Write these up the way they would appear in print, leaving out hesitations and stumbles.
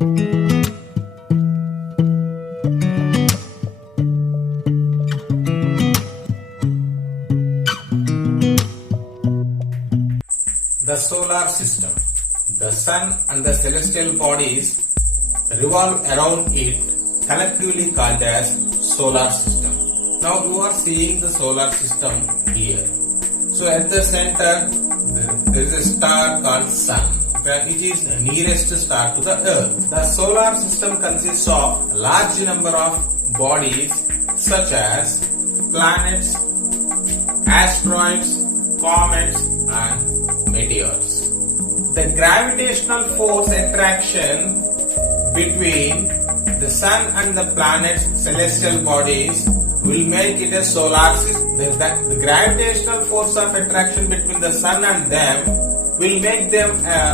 The solar system. The sun and the celestial bodies revolve around it, collectively called as solar system. Now you are seeing the solar system here. So at the center there is a star called sun, which is the nearest star to the earth. The solar system consists of a large number of bodies such as planets, asteroids, comets and meteors. The gravitational force attraction between the sun and the planet's celestial bodies will make it a solar system. The gravitational force of attraction between the sun and them will make them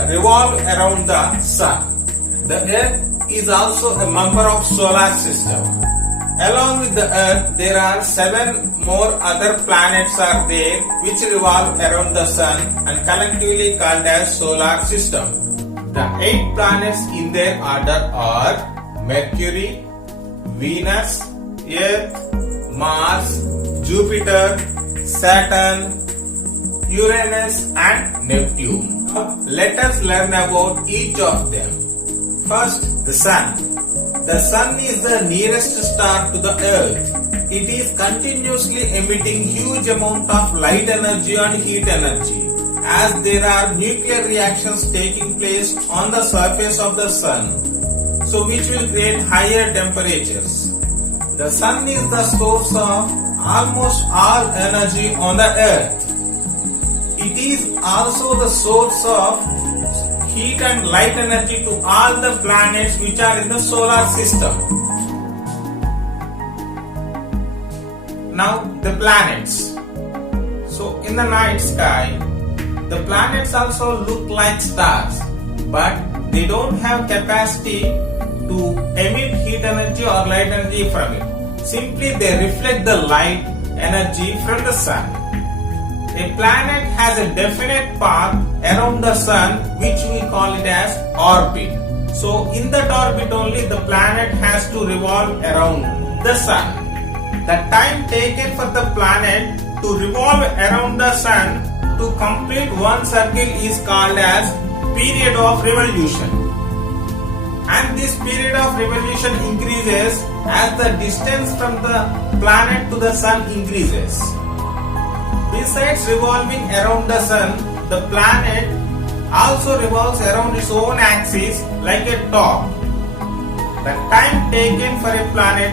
revolve around the sun. The earth is also a member of solar system. Along with the earth, there are 7 more other planets are there which revolve around the sun and collectively called as solar system. The 8 planets in their order are Mercury, Venus, Earth, Mars, Jupiter, Saturn, Uranus and Neptune. Let us learn about each of them. First, the sun. The sun is the nearest star to the earth. It is continuously emitting huge amount of light energy and heat energy, as there are nuclear reactions taking place on the surface of the sun, so which will create higher temperatures. The sun is the source of almost all energy on the earth. It is also the source of heat and light energy to all the planets which are in the solar system. Now the planets. So in the night sky, the planets also look like stars, but they don't have capacity to emit heat energy or light energy from it. Simply they reflect the light energy from the sun. A planet has a definite path around the sun, which we call it as orbit. So in that orbit only the planet has to revolve around the sun. The time taken for the planet to revolve around the sun to complete one circle is called as period of revolution. And this period of revolution increases as the distance from the planet to the sun increases. Besides revolving around the sun, the planet also revolves around its own axis like a top. The time taken for a planet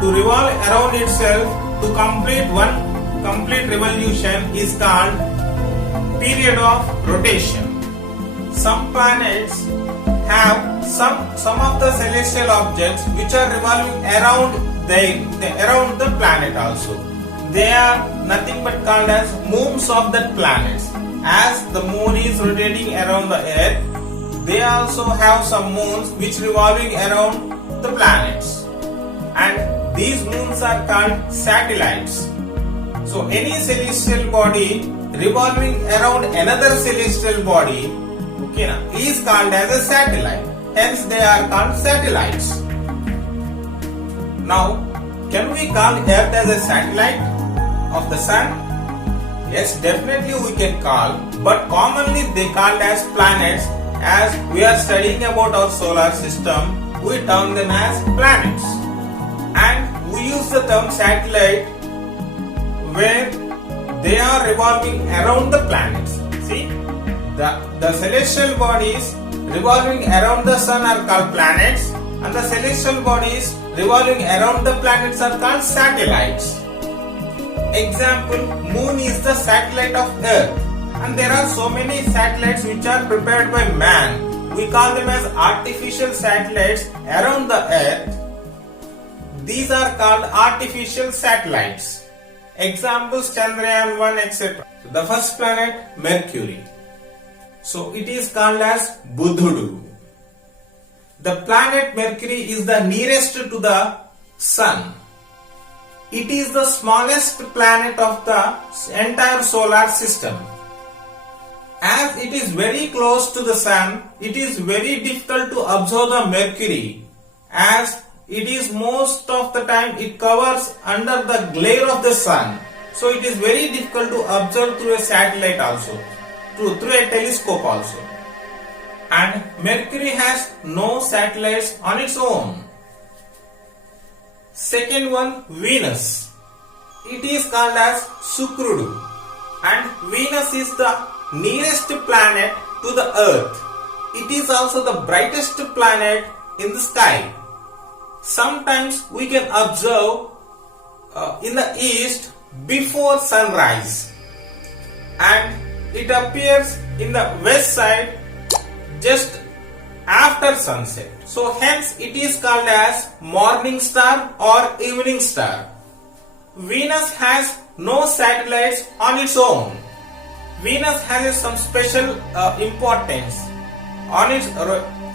to revolve around itself to complete one complete revolution is called period of rotation. Some planets have some of the celestial objects which are revolving around the planet also. They are nothing but called as moons of that planets. As the moon is rotating around the earth, they also have some moons which revolving around the planets. And these moons are called satellites. So any celestial body revolving around another celestial body, is called as a satellite. Hence they are called satellites. Now, can we call Earth as a satellite of the sun? Yes, definitely we can call, but commonly they called as planets. As we are studying about our solar system, we term them as planets. And we use the term satellite where they are revolving around the planets. See, the celestial bodies revolving around the sun are called planets, and the celestial bodies revolving around the planets are called satellites. Example, moon is the satellite of earth, and there are so many satellites which are prepared by man. We call them as artificial satellites around the earth. These are called artificial satellites. Examples, Chandrayaan-1, etc. So the first planet, Mercury. So it is called as Budhudu. The planet Mercury is the nearest to the sun. It is the smallest planet of the entire solar system. As it is very close to the sun, it is very difficult to observe the Mercury, as it is most of the time it covers under the glare of the sun. So it is very difficult to observe through a satellite also, through a telescope also. And Mercury has no satellites on its own. Second one, Venus. It is called as Sukrudu, and Venus is the nearest planet to the Earth. It is also the brightest planet in the sky. Sometimes we can observe in the east before sunrise, and it appears in the west side just after sunset. So hence it is called as morning star or evening star. Venus has no satellites on its own. Venus has some special importance on its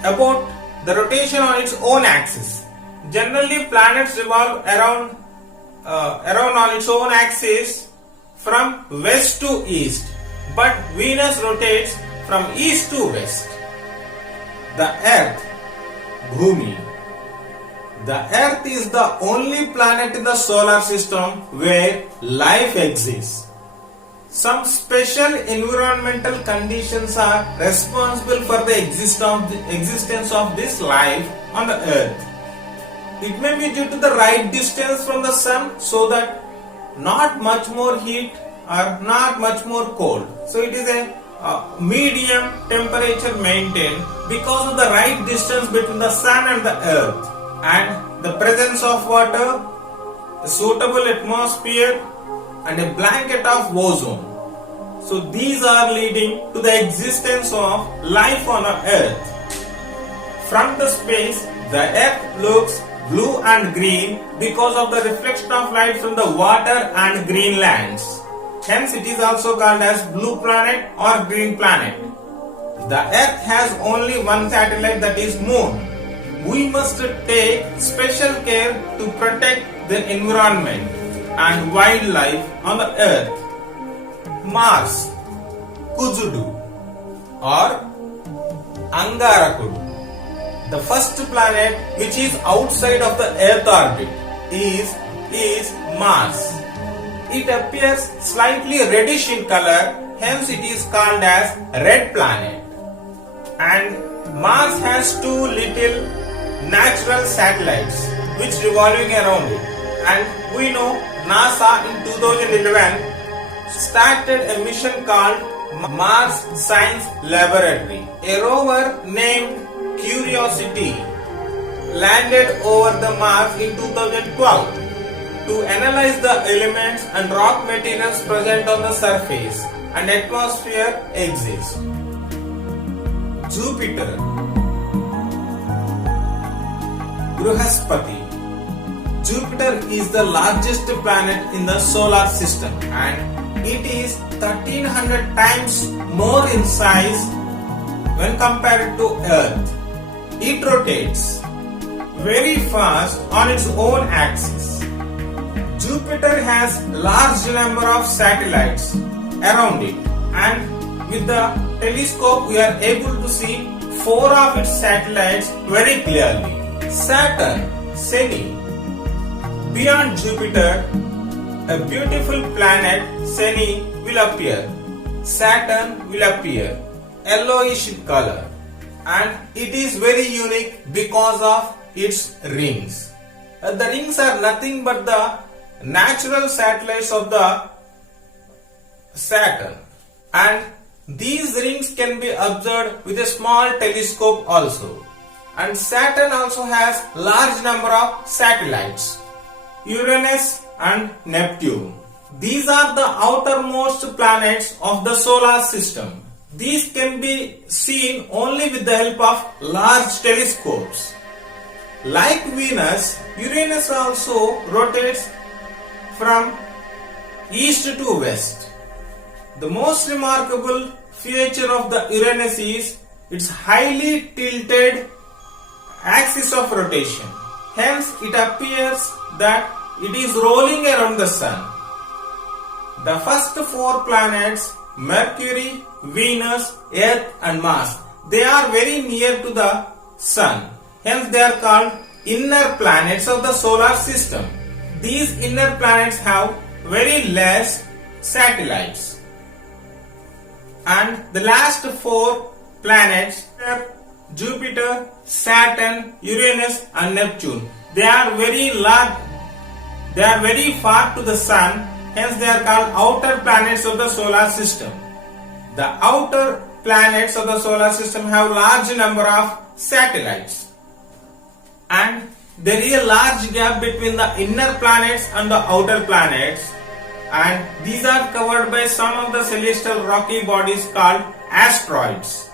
about the rotation on its own axis. Generally, planets revolve around on its own axis from west to east, but Venus rotates from east to west. The Earth, Bhumi. The Earth is the only planet in the solar system where life exists. Some special environmental conditions are responsible for the existence of this life on the Earth. It may be due to the right distance from the sun, so that not much more heat or not much more cold. So it is a medium temperature maintained because of the right distance between the sun and the earth, and the presence of water, a suitable atmosphere, and a blanket of ozone. So these are leading to the existence of life on our earth. From the space, the earth looks blue and green because of the reflection of light from the water and green lands. Hence it is also called as blue planet or green planet. The earth has only one satellite, that is moon. We must take special care to protect the environment and wildlife on the earth. Mars, Kujudu or Angarakudu. The first planet which is outside of the earth orbit is Mars. It appears slightly reddish in color, hence it is called as red planet. And Mars has two little natural satellites which revolving around it. And we know NASA in 2011 started a mission called Mars Science Laboratory. A rover named Curiosity landed over the Mars in 2012 to analyze the elements and rock materials present on the surface and atmosphere exists. Jupiter, Brihaspati. Jupiter is the largest planet in the solar system, and it is 1300 times more in size when compared to Earth. It rotates very fast on its own axis. Jupiter has large number of satellites around it, and with the telescope we are able to see 4 of its satellites very clearly. Saturn, Shani. Beyond Jupiter, a beautiful planet Shani will appear. Saturn will appear yellowish in color, and it is very unique because of its rings. The rings are nothing but the natural satellites of the Saturn, and these rings can be observed with a small telescope also. And Saturn also has large number of satellites, Uranus and Neptune. These are the outermost planets of the solar system. These can be seen only with the help of large telescopes. Like Venus, Uranus also rotates from east to west. The most remarkable feature of the Uranus is its highly tilted axis of rotation. Hence, it appears that it is rolling around the sun. The first 4 planets, Mercury, Venus, Earth and Mars. They are very near to the Sun. Hence they are called inner planets of the solar system. These inner planets have very less satellites. And the last four planets are Jupiter, Saturn, Uranus and Neptune. They are very large. They are very far to the Sun. Hence they are called outer planets of the solar system. The outer planets of the solar system have large number of satellites. And there is a large gap between the inner planets and the outer planets. And these are covered by some of the celestial rocky bodies called asteroids.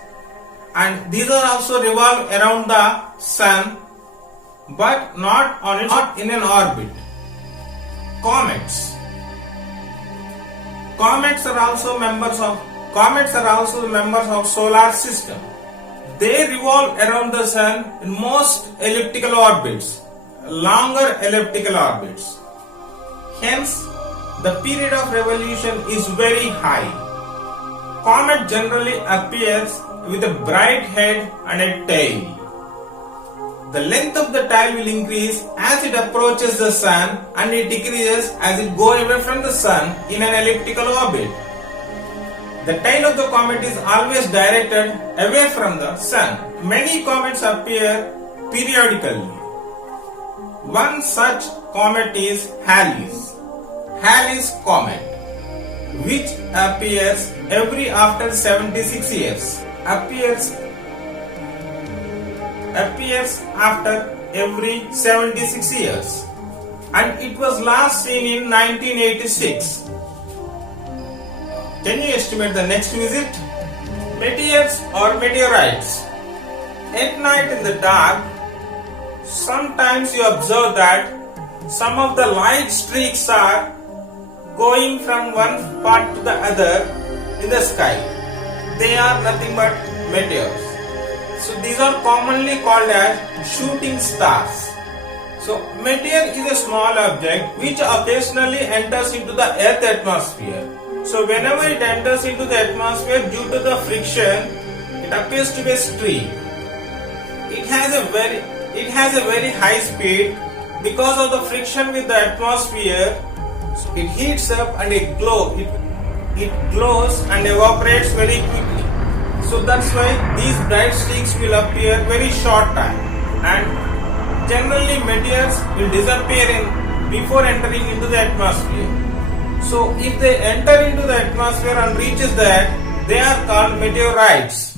And these are also revolve around the Sun, but not in an orbit. Comets. Comets are also members of solar system. They revolve around the Sun in most elliptical orbits, longer elliptical orbits. Hence, the period of revolution is very high. Comet generally appears with a bright head and a tail. The length of the tail will increase as it approaches the Sun and it decreases as it goes away from the Sun in an elliptical orbit. The tail of the comet is always directed away from the Sun. Many comets appear periodically. One such comet is Halley's comet, which appears after 76 years. Appears after every 76 years, and it was last seen in 1986. Can you estimate the next visit? Meteors or meteorites. At night in the dark, sometimes you observe that some of the light streaks are going from one part to the other in the sky. They are nothing but meteors. So these are commonly called as shooting stars. So meteor is a small object which occasionally enters into the Earth atmosphere. So whenever it enters into the atmosphere, due to the friction, it appears to be a streak. It has a very high speed. Because of the friction with the atmosphere, it heats up and it glows and evaporates very quickly. So that's why these bright streaks will appear very short time, and generally meteors will disappear before entering into the atmosphere. So if they enter into the atmosphere and reaches that, they are called meteorites.